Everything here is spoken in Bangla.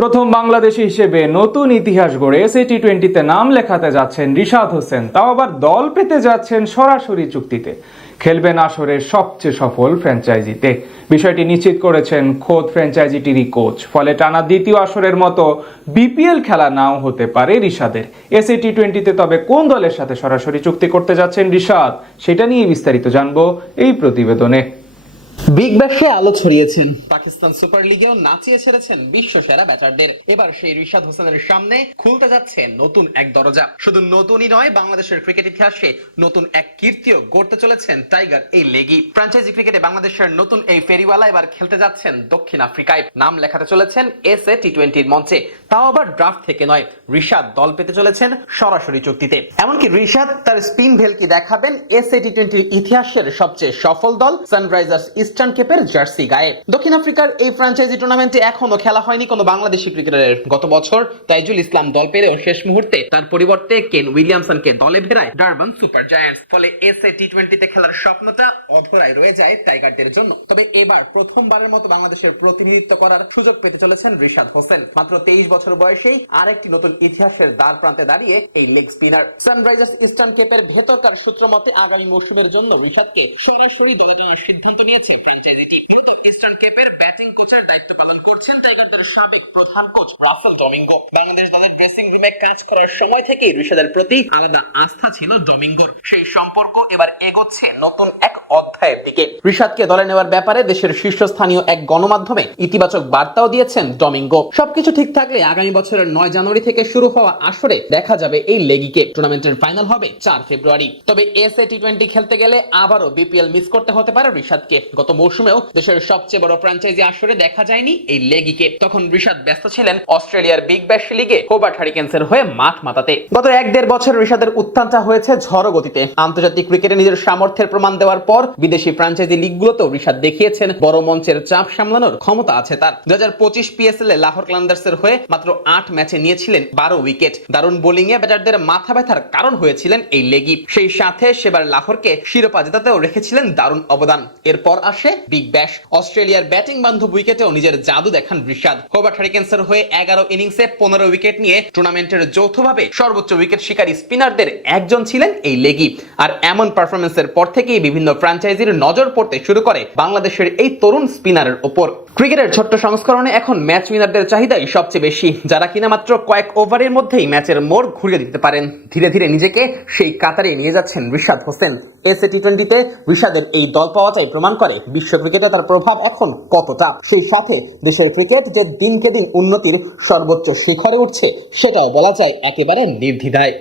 প্রথম বাংলাদেশি হিসেবে নতুন ইতিহাস গড়ে টি-20তে নাম লেখাতে যাচ্ছেন রিশাদ হোসেন, তাও আবার দল পেতে যাচ্ছেন সরাসরি চুক্তিতে। খেলবেন আসরের সবচেয়ে সফল ফ্র্যাঞ্চাইজিতে। বিষয়টি নিশ্চিত করেছেন খোদ ফ্র্যাঞ্চাইজিটিরই কোচ। ফলে টানা দ্বিতীয় আসরের মতো বিপিএল খেলা নাও হতে পারে রিশাদের। টি-20তে তবে কোন দলের সাথে সরাসরি চুক্তি করতে যাচ্ছেন রিশাদ, সেটা নিয়ে বিস্তারিত জানবো এই প্রতিবেদনে। বিগ ব্যাশে আলো ছড়িয়েছেন, পাকিস্তান সুপার লিগেও নাচিয়ে ছেড়েছেন বিশ্ব সেরা ব্যাটারদের। এবার সেই রিশাদ হোসেনের সামনে খুলতে যাচ্ছে নতুন এক দরজা। শুধু নতুনই নয়, বাংলাদেশের ক্রিকেট ইতিহাসে নতুন এক কীর্তিও গড়তে চলেছেন টাইগার এই লেগি। ফ্র্যাঞ্চাইজি ক্রিকেটে বাংলাদেশের নতুন এই ফেরিওয়ালা এবার খেলতে যাচ্ছেন দক্ষিণ আফ্রিকায়। নাম লেখাতে চলেছেন টি-20 মঞ্চে, তাও আবার ড্রাফট থেকে নয়। রিশাদ দল পেতে চলেছেন সরাসরি চুক্তিতে। এমনকি রিশাদ তার স্পিন ভেলকি দেখাবেন টি-20 ইতিহাসের সবচেয়ে সফল দল সানরাইজার্স ইস্টার্ন কেপের জার্সি গায়ে। দক্ষিণ আফ্রিকার এই ফ্র্যাঞ্চাইজি টুর্নামেন্টে এখনো খেলা হয়নি কোনো বাংলাদেশি ক্রিকেটারের। গত বছর তাইজুল ইসলাম দল পেলেও শেষ মুহূর্তে তার পরিবর্তে কেন উইলিয়ামসনকে দলে ভেড়ায় ডারবান সুপার জায়ান্টস। ফলে টি-20তে খেলার স্বপ্নটা অধরায় রয়ে যায় টাইগারদের জন্য। তবে এবার প্রথমবারের মতো বাংলাদেশের প্রতিনিধিত্ব করার সুযোগ পেতে চলেছেন রিশাদ হোসেন। মাত্র 23 বছর বয়সেই আরেকটি নতুন ইতিহাসের দ্বার প্রান্তে দাঁড়িয়ে এই লেগ স্পিনার। সানরাইজার্স ইস্টার্ন কেপের ভেতরকার সূত্র মতে আগামী মৌসুমের জন্য রিশাদকে সরাসরি দলে টানার সিদ্ধান্ত নিয়েছে ফ্র্যাঞ্চাইজিটি। কিন্তু ইস্টার্ন কেপের ব্যাটিং কোচের দায়িত্ব পালন করছেন টাইগারদের সাবেক প্রধান কোচ রাসেল ডমিঙ্গো। বাংলাদেশ দলের ড্রেসিং রুমে কাজ করার সময় থেকেই রিশাদের প্রতি আলাদা আস্থা ছিল ডমিঙ্গোর। সেই সম্পর্ক এবার এগোচ্ছে নতুন এক অধ্যায়ের দিকে। রিশাদকে দলে নেওয়ার ব্যাপারে দেশের শীর্ষস্থানীয় এক গণমাধ্যমে ইতিবাচক বার্তাও দিয়েছেন ডমিঙ্গো। সবকিছু ঠিক থাকলে আগামী বছরের 9 জানুয়ারি থেকে শুরু হওয়া আসরে দেখা যাবে এই লেগিকে। টুর্নামেন্টের ফাইনাল হবে 4 ফেব্রুয়ারি। তবে টি-20 খেলতে গেলে আবারও বিপিএল মিস করতে হতে পারে রিশাদকে। গত মৌসুমেও দেশের সবচেয়ে বড় ফ্র্যাঞ্চাইজি আসরে দেখা যায়নি এই লেগিকে। তখন রিশাদ ব্যস্ত ছিলেন অস্ট্রেলিয়ার বিগ ব্যাশ লিগে হোবার্ট হারিকেন্সের হয়ে মাঠ মাতাতে। গত 1-1.5 বছর রিশাদের উত্থানটা হয়েছে ঝড়ো গতিতে। আন্তর্জাতিক ক্রিকেটে নিজের সামর্থ্যের প্রমাণ দেওয়ার পর বিদেশি ফ্র্যাঞ্চাইজি লিগগুলোতেও রিশাদ দেখিয়েছেন বড় মঞ্চের চাপ সামলানোর ক্ষমতা আছে তার। 2025 পিএসএল এ লাহোর ক্লান্ডার্সের হয়ে মাত্র 8 ম্যাচে নিয়েছিলেন 12 উইকেট। দারুণ বোলিং এ ব্যাটারদের মাথা ব্যথার কারণ হয়েছিলেন এই লেগি। সেই সাথে সেবার লাহোরকে শিরোপা জেতাতেও রেখেছিলেন দারুণ অবদান। এরপর আসে বিগ ব্যাশ। অস্ট্রেলিয়ার ব্যাটিং বান্ধব উইকেটেও নিজের জাদু দেখান রিশাদ। হোবার্ট হারিকেন্সের হয়ে 11 ইনিংসে 15 উইকেট নিয়ে টুর্নামেন্টের যৌথভাবে সর্বোচ্চ উইকেট শিকারী স্পিনারদের একজন ছিলেন এই লেগি। আর এমন পারফরমেন্সের পর থেকেই বিভিন্ন ফ্র্যাঞ্চাইজির নজর পড়তে শুরু করে বাংলাদেশের এই তরুণ স্পিনারের ওপর। ক্রিকেটের ছোট্ট সংস্করণে এখন ম্যাচ উইনারদের চাহিদাই সবচেয়ে বেশি, যারা কিনা মাত্র কয়েক ওভারের মধ্যেই ম্যাচের মোড় ঘুরিয়ে দিতে পারেন। ধীরে ধীরে নিজেকে সেই কাতারে নিয়ে যাচ্ছেন রিশাদ হোসেন। টি-20তে রিশাদের এই দল পাওয়াটাই প্রমাণ করে বিশ্ব ক্রিকেটে তার প্রভাব এখন কতটা। সেই সাথে দেশের ক্রিকেট যে দিনকে দিন উন্নতির সর্বোচ্চ শিখরে উঠছে, সেটাও বলা যায় একেবারে নির্দ্বিধায়।